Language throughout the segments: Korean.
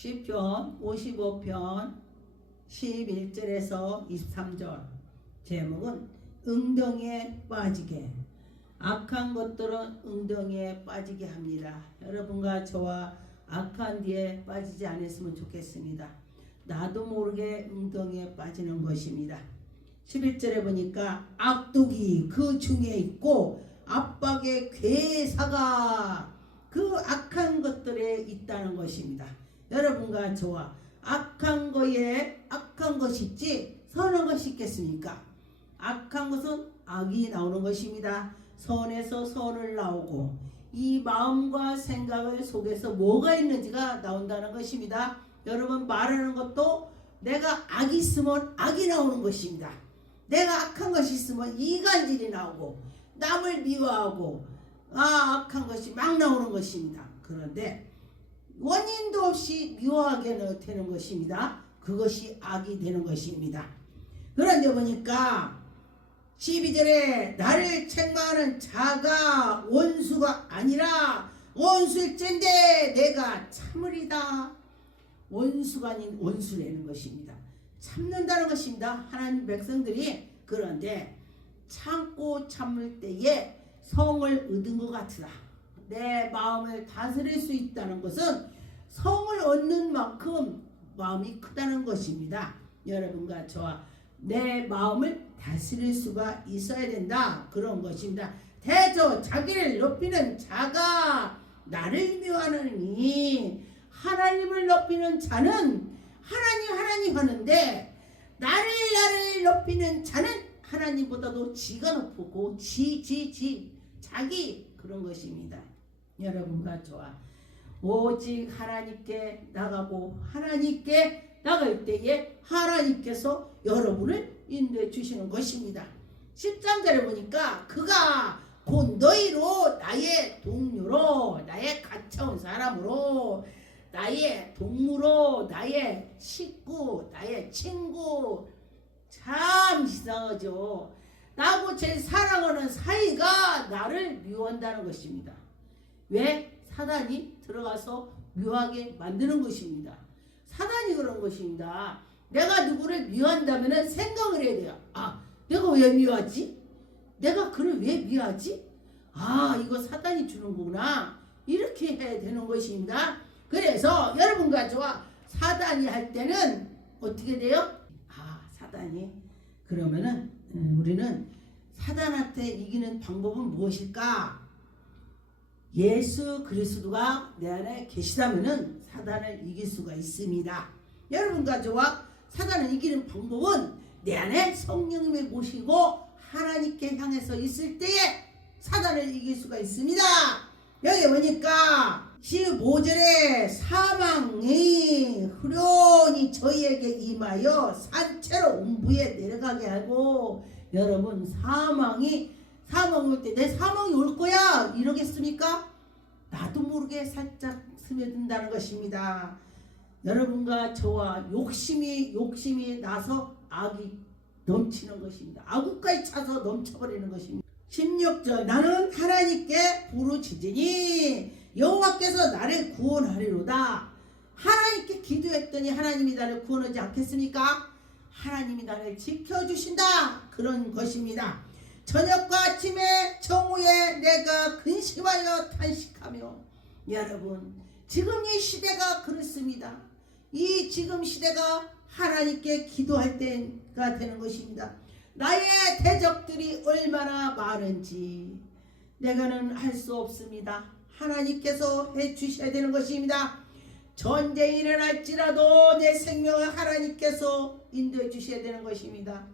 시편 55편 11절에서 23절. 제목은 웅덩이에 빠지게. 악한 것들은 웅덩이에 빠지게 합니다. 여러분과 저와 악한 뒤에 빠지지 않았으면 좋겠습니다. 나도 모르게 웅덩이에 빠지는 것입니다. 11절에 보니까 악독이 그 중에 있고 압박의 괴사가 그 악한 것들에 있다는 것입니다. 여러분과 저와 악한 거에 악한 것이 있지 선한 것이 있겠습니까? 악한 것은 악이 나오는 것입니다. 선에서 선을 나오고 이 마음과 생각을 속에서 뭐가 있는지가 나온다는 것입니다. 여러분 말하는 것도 내가 악이 있으면 악이 나오는 것입니다. 내가 악한 것이 있으면 이간질이 나오고 남을 미워하고 악한 것이 막 나오는 것입니다. 그런데 원인도 없이 미워하게 되는 것입니다. 그것이 악이 되는 것입니다. 그런데 보니까 12절에 나를 책망하는 자가 원수가 아니라 원수일진데 내가 참으리다. 원수가 아닌 원수라는 것입니다. 참는다는 것입니다. 하나님 백성들이. 그런데 참고 참을 때에 성을 얻은 것 같으라. 내 마음을 다스릴 수 있다는 것은 성을 얻는 만큼 마음이 크다는 것입니다. 여러분과 저와 내 마음을 다스릴 수가 있어야 된다. 그런 것입니다. 대저 자기를 높이는 자가 나를 미워하느니 하나님을 높이는 자는 하나님 하는데 나를 높이는 자는 하나님보다도 지가 높고 자기 그런 것입니다. 여러분과 저와 오직 하나님께 나가고 하나님께 나갈 때에 하나님께서 여러분을 인도해 주시는 것입니다. 13절에 보니까 그가 곧 너희로 나의 동료로 나의 가까운 사람으로 나의 동무로 나의 식구 나의 친구. 참 이상하죠. 나하고 제일 사랑하는 사이가 나를 미워한다는 것입니다. 왜? 사단이 들어가서 미워하게 만드는 것입니다. 사단이 그런 것입니다. 내가 누구를 미워한다면 생각을 해야 돼요. 내가 왜 미워하지? 내가 그를 왜 미워하지? 이거 사단이 주는 거구나. 이렇게 해야 되는 것입니다. 그래서 여러분과 저와 사단이 할 때는 어떻게 돼요? 사단이 그러면은 우리는 사단한테 이기는 방법은 무엇일까? 예수 그리스도가 내 안에 계시다면은 사단을 이길 수가 있습니다. 여러분과 저와 사단을 이기는 방법은 내 안에 성령님을 모시고 하나님께 향해서 있을 때에 사단을 이길 수가 있습니다. 여기 보니까 15절에 사망이 후련히 저희에게 임하여 산채로 음부에 내려가게 하고. 여러분 사망이 올 때 내 사망이 올 거야 이러겠습니까? 나도 모르게 살짝 스며든다는 것입니다. 여러분과 저와 욕심이 나서 악이 넘치는 것입니다. 악까지 차서 넘쳐버리는 것입니다. 16절 나는 하나님께 부르짖으니 여호와께서 나를 구원하리로다. 하나님께 기도했더니 하나님이 나를 구원하지 않겠습니까? 하나님이 나를 지켜주신다. 그런 것입니다. 저녁과 아침에 정오에 내가 근심하여 탄식하며. 여러분 지금 이 시대가 그렇습니다. 이 지금 시대가 하나님께 기도할 때가 되는 것입니다. 나의 대적들이 얼마나 많은지 내가는 할 수 없습니다. 하나님께서 해주셔야 되는 것입니다. 전쟁이 일어날지라도 내 생명을 하나님께서 인도해 주셔야 되는 것입니다.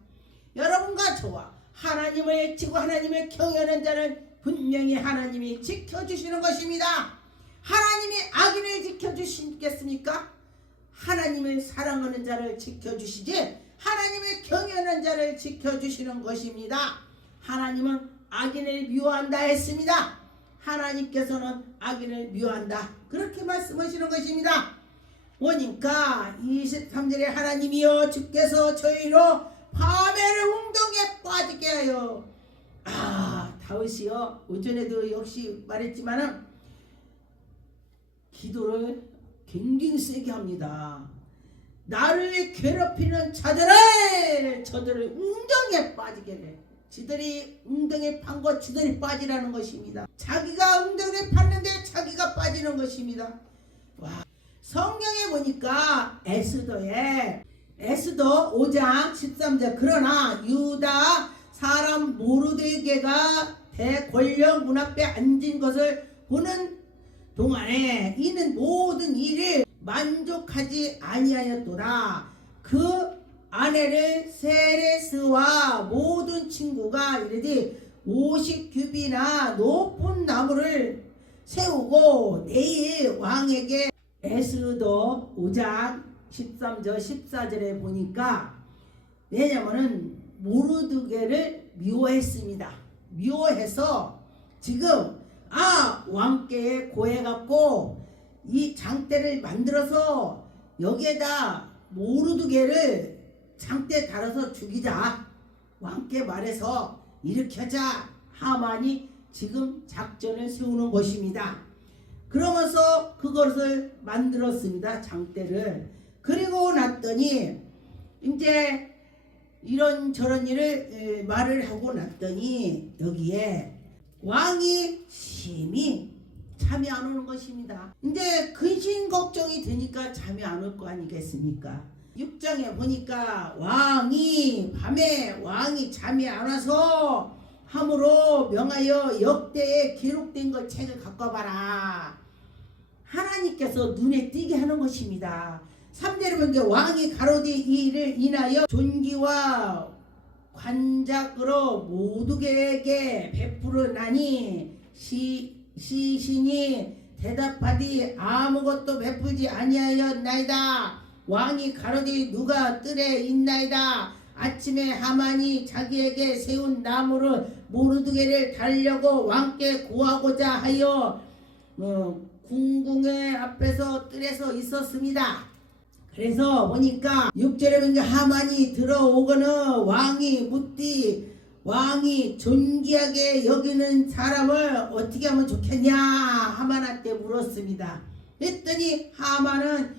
여러분과 저와 하나님을 지고 하나님을 경외하는 자는 분명히 하나님이 지켜주시는 것입니다. 하나님이 악인을 지켜주시겠습니까? 하나님을 사랑하는 자를 지켜주시지 하나님을 경외하는 자를 지켜주시는 것입니다. 하나님은 악인을 미워한다 했습니다. 하나님께서는 악인을 미워한다 그렇게 말씀하시는 것입니다. 보니까 23절에 하나님이여 주께서 저희로 바벨 웅덩이에 빠지게 하여. 다윗이요 오전에도 역시 말했지만은 기도를 굉장히 세게 합니다. 나를 괴롭히는 자들을 저들을 웅덩이에 빠지게 해. 지들이 웅덩이에 판 거 지들이 빠지라는 것입니다. 자기가 웅덩이에 팠는데 자기가 빠지는 것입니다. 와, 성경에 보니까 에스더 5장 13절 그러나 유다 사람 모르드게가 대권력 문 앞에 앉은 것을 보는 동안에 이는 모든 일을 만족하지 아니하였도다. 그 아내를 세레스와 모든 친구가 이르되 50규비나 높은 나무를 세우고 내일 왕에게 에스더 5장 13절 14절에 보니까 왜냐면은 모르드게를 미워했습니다. 미워해서 지금 왕께에 고해갖고 이 장대를 만들어서 여기에다 모르드게를 장대 달아서 죽이자. 왕께 말해서 이렇게 하자. 하만이 지금 작전을 세우는 것입니다. 그러면서 그것을 만들었습니다. 장대를. 그리고 났더니 이제 이런저런 일을 말을 하고 났더니 여기에 왕이 심히 잠이 안 오는 것입니다. 이제 근심 걱정이 되니까 잠이 안 올 거 아니겠습니까? 6장에 보니까 밤에 왕이 잠이 안 와서 함으로 명하여 역대에 기록된 것 책을 갖고 와봐라. 하나님께서 눈에 띄게 하는 것입니다. 3절에 보니까 왕이 가로되 이 일을 인하여 존귀와 관작으로 모두에게 베풀으나니 시신이 대답하디 아무것도 베풀지 아니하였나이다. 왕이 가로되 누가 뜰에 있나이다. 아침에 하만이 자기에게 세운 나무를 모르드게를 달려고 왕께 구하고자 하여 궁궁의 앞에서 뜰에서 있었습니다. 그래서 보니까 6절에 보니까 하만이 들어오거늘 왕이 묻디 왕이 존귀하게 여기는 사람을 어떻게 하면 좋겠냐 하만한테 물었습니다. 했더니 하만은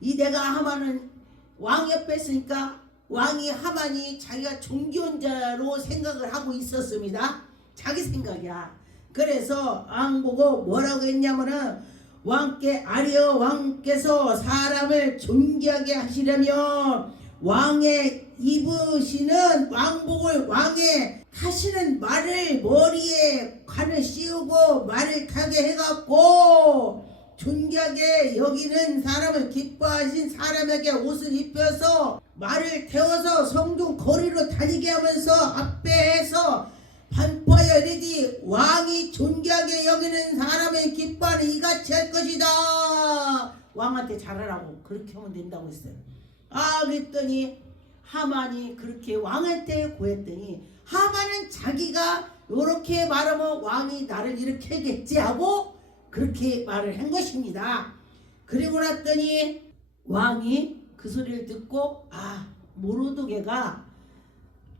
내가 하만은 왕 옆에 있으니까 왕이 하만이 자기가 존귀한 자로 생각을 하고 있었습니다. 자기 생각이야. 그래서 왕 보고 뭐라고 했냐면은 왕께 아뢰어 왕께서 사람을 존귀하게 하시려면 왕의 입으시는 왕복을 왕의 타시는 말을 머리에 관을 씌우고 말을 타게 해갖고 존귀하게 여기는 사람을 기뻐하신 사람에게 옷을 입혀서 말을 태워서 성중 거리로 다니게 하면서 앞에서 반포하여 이르디 왕이 존귀하게 여기는 사람을 기뻐하는 이같이 할 것이다. 왕한테 잘하라고 그렇게 하면 된다고 했어요. 그랬더니 하만이 그렇게 왕한테 고했더니 하만은 자기가 이렇게 말하면 왕이 나를 이렇게 하겠지 하고 그렇게 말을 한 것입니다. 그리고 났더니 왕이 그 소리를 듣고 모르드게가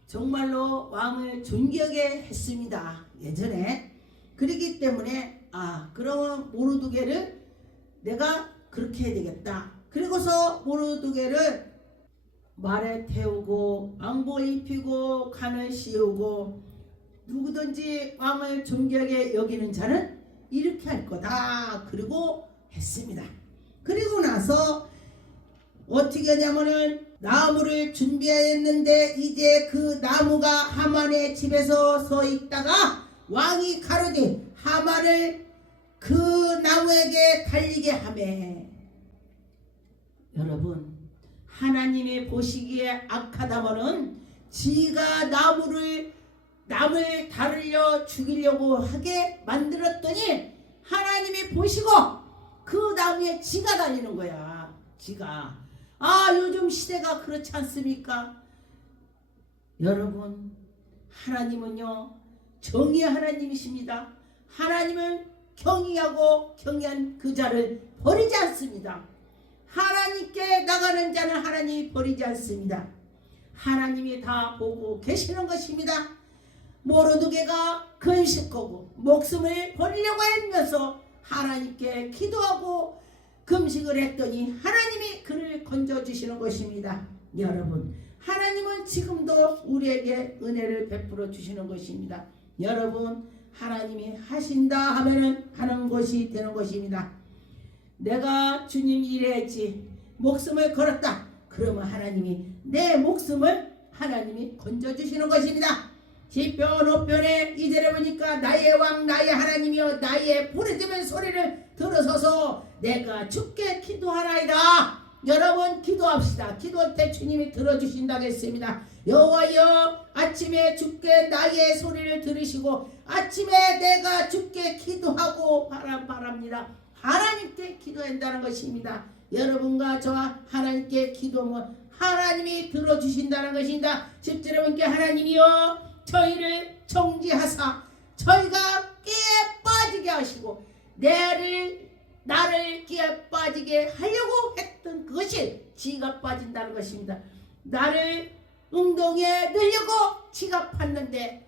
정말로 왕을 존귀하게 했습니다. 예전에. 그렇기 때문에 그러면 모르드게를 내가 그렇게 해야 되겠다. 그리고서 모르드게를 말에 태우고 왕복을 입히고 관을 씌우고 누구든지 왕을 존귀하게 여기는 자는 이렇게 할 거다. 그리고 했습니다. 그리고 나서 어떻게 하냐면은 나무를 준비하였는데 이제 그 나무가 하만의 집에서 서 있다가 왕이 가로되 하만을 그 나무에게 달리게 하매. 여러분, 하나님이 보시기에 악하다면은 지가 남을 다르려 죽이려고 하게 만들었더니 하나님이 보시고 그 나무에 지가 다니는 거야. 지가. 요즘 시대가 그렇지 않습니까? 여러분, 하나님은요 정의의 하나님이십니다. 하나님은 경의하고 경의한 그 자를 버리지 않습니다. 하나님께 나가는 자는 하나님이 버리지 않습니다. 하나님이 다 보고 계시는 것입니다. 모르드게가 근심하고 목숨을 버리려고 하면서 하나님께 기도하고 금식을 했더니 하나님이 그를 건져주시는 것입니다. 여러분, 하나님은 지금도 우리에게 은혜를 베풀어 주시는 것입니다. 여러분, 하나님이 하신다 하면은 하는 것이 되는 것입니다. 내가 주님 일해야지 목숨을 걸었다. 그러면 하나님이 내 목숨을 하나님이 건져주시는 것입니다. 시편 5편에 2절에 보니까 나의 왕 나의 하나님이여 나의 부르짖은 소리를 들으소서 내가 주께 기도하나이다. 여러분 기도합시다. 기도할 때 주님이 들어주신다고 했습니다. 여호와여 아침에 주께 나의 소리를 들으시고 아침에 내가 주께 기도하고 바랍니다. 하나님께 기도한다는 것입니다. 여러분과 저와 하나님께 기도하면 하나님이 들어주신다는 것입니다. 10절에 보니까 하나님이여 저희를 정지하사 저희가 깨에 빠지게 하시고 나를 깨에 빠지게 하려고 했던 그것이 지가 빠진다는 것입니다. 나를 웅덩이에 넣으려고 지가 팠는데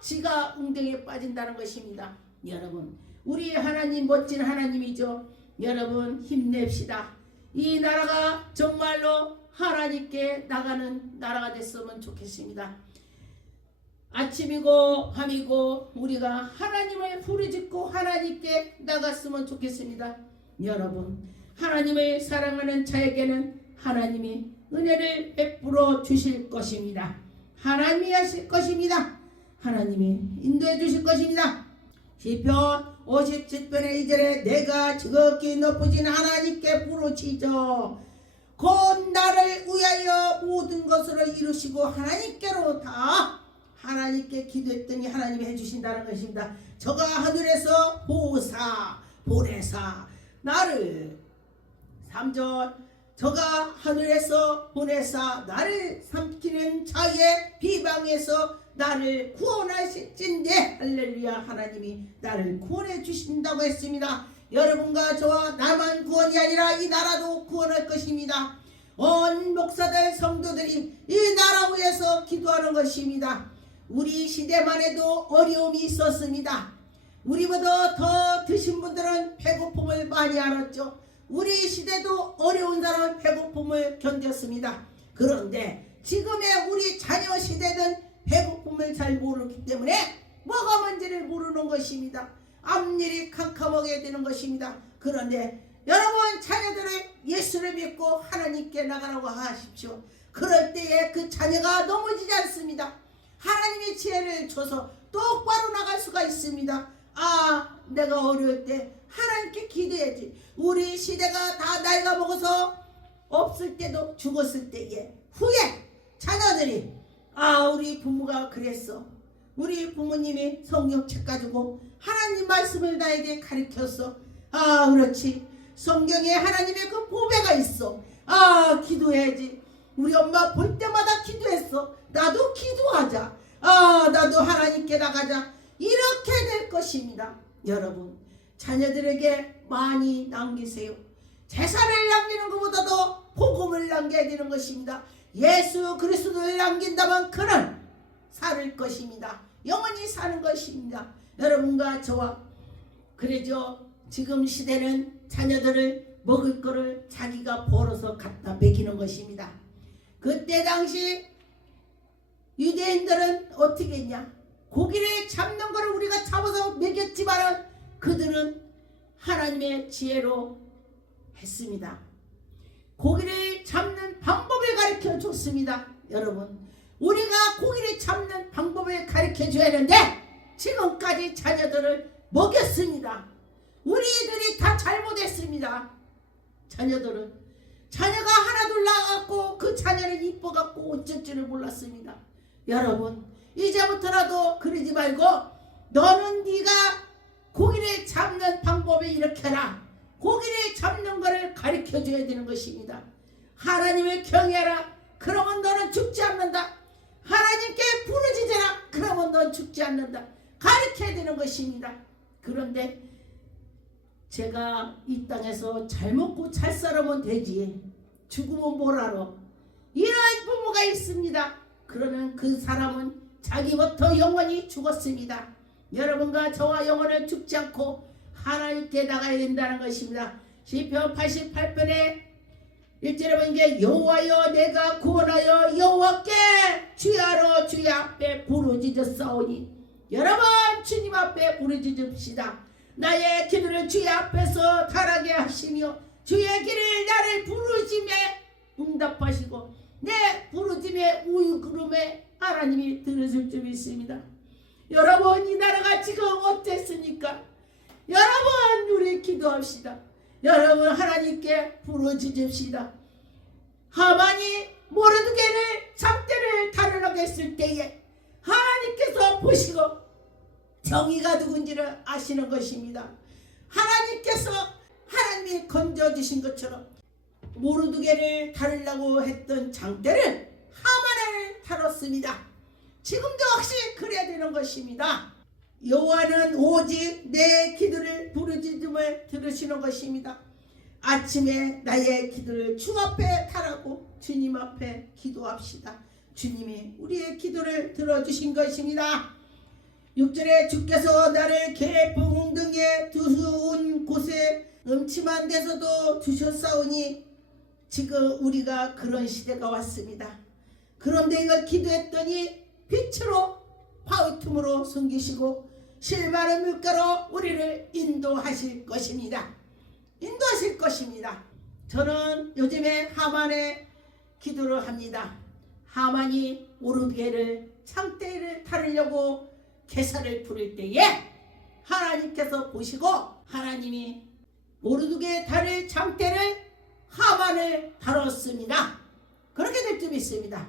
지가 웅덩이에 빠진다는 것입니다. 여러분, 우리 하나님 멋진 하나님이죠. 여러분 힘냅시다. 이 나라가 정말로 하나님께 나가는 나라가 됐으면 좋겠습니다. 아침이고 밤이고 우리가 하나님을 부르짖고 하나님께 나갔으면 좋겠습니다. 여러분, 하나님을 사랑하는 자에게는 하나님이 은혜를 베풀어 주실 것입니다. 하나님이 하실 것입니다. 하나님이 인도해 주실 것입니다. 시편 57편의 2절에 내가 지극히 높으신 하나님께 부르짖어 곧 나를 위하여 모든 것을 이루시고 하나님께로 다 하나님께 기도했더니 하나님이 해주신다는 것입니다. 저가 하늘에서 보내사 나를 3절 저가 하늘에서 보내사 나를 삼키는 자의 비방에서 나를 구원하실진대 할렐루야. 하나님이 나를 구원해 주신다고 했습니다. 여러분과 저와 나만 구원이 아니라 이 나라도 구원할 것입니다. 온 목사들 성도들이 이 나라 위해서 기도하는 것입니다. 우리 시대만 해도 어려움이 있었습니다. 우리보다 더 드신 분들은 배고픔을 많이 알았죠. 우리 시대도 어려운 사람은 배고픔을 견뎠습니다. 그런데 지금의 우리 자녀 시대는 배고픔을 잘 모르기 때문에 뭐가 뭔지를 모르는 것입니다. 앞일이 캄캄하게 되는 것입니다. 그런데 여러분 자녀들을 예수를 믿고 하나님께 나가라고 하십시오. 그럴 때에 그 자녀가 넘어지지 않습니다. 하나님의 지혜를 줘서 똑바로 나갈 수가 있습니다. 내가 어려울 때 하나님께 기도해야지. 우리 시대가 다 나이가 먹어서 없을 때도 죽었을 때에 후에 자녀들이 우리 부모가 그랬어. 우리 부모님이 성경책 가지고 하나님 말씀을 나에게 가르쳤어. 그렇지. 성경에 하나님의 그 보배가 있어. 기도해야지. 우리 엄마 볼 때마다 기도했어. 나도 기도하자. 나도 하나님께 나가자. 이렇게 될 것입니다. 여러분, 자녀들에게 많이 남기세요. 재산을 남기는 것보다도 복음을 남겨야 되는 것입니다. 예수 그리스도를 남긴다면 그는 살 것입니다. 영원히 사는 것입니다. 여러분과 저와 그래죠. 지금 시대는 자녀들을 먹을 거를 자기가 벌어서 갖다 먹이는 것입니다. 그때 당시 유대인들은 어떻게 했냐? 고기를 잡는 거를 우리가 잡아서 먹였지만 그들은 하나님의 지혜로 했습니다. 고기를 잡는 방법을 가르쳐 줬습니다. 여러분, 우리가 고기를 잡는 방법을 가르쳐 줘야 하는데 지금까지 자녀들을 먹였습니다. 우리들이 다 잘못했습니다. 자녀가 하나둘 나갔고 그 자녀는 이뻐갖고 어쩔 줄을 몰랐습니다. 여러분, 이제부터라도 그러지 말고 너는 네가 고기를 잡는 방법을 이렇게 해라. 고기를 잡는 것을 가르쳐줘야 되는 것입니다. 하나님을 경외하라. 그러면 너는 죽지 않는다. 하나님께 부르짖어라. 그러면 너는 죽지 않는다. 가르쳐야 되는 것입니다. 그런데 제가 이 땅에서 잘 먹고 잘 살아면 되지. 죽으면 뭘 알아. 이런 부모가 있습니다. 그러면 그 사람은 자기부터 영원히 죽었습니다. 여러분과 저와 영혼을 죽지 않고 하나님께 나가야 된다는 것입니다. 시편 88편에 1절에 보면 게 여호와여 내가 구원하여 여호와께 주야로 주의 앞에 부르짖었사오니. 여러분 주님 앞에 부르짖읍시다. 나의 기도를 주의 앞에서 달하게 하시며 주의 길을 나를 부르심에 응답하시고 내 부르심에 우유그름에 하나님이 들으실 줄 믿습니다. 여러분 이 나라가 지금 어땠습니까? 여러분 우리 기도합시다. 여러분 하나님께 부르짖읍시다. 하만이 모르드게를 장대를 달으라고 했을 때에 하나님께서 보시고 정의가 누군지를 아시는 것입니다. 하나님께서 하나님이 건져주신 것처럼 모르드게를 다루려고 했던 장대를 하만을 다뤘습니다. 지금도 역시 그래야 되는 것입니다. 여호와는 오직 내 기도를 부르짖음을 들으시는 것입니다. 아침에 나의 기도를 주 앞에 달하고 주님 앞에 기도합시다. 주님이 우리의 기도를 들어주신 것입니다. 6절에 주께서 나를 개봉등에 두수운 곳에 음침한 데서도 두셨사오니. 지금 우리가 그런 시대가 왔습니다. 그런데 이걸 기도했더니 빛으로 바위 틈으로 숨기시고 실마른 물가로 우리를 인도하실 것입니다. 인도하실 것입니다. 저는 요즘에 하만의 기도를 합니다. 하만이 모르드게를 창대를 타려고 계사를 부릴 때에 하나님께서 보시고 하나님이 모르드게 다릴 창대를 하만을 다뤘습니다. 그렇게 될 줄 믿습니다.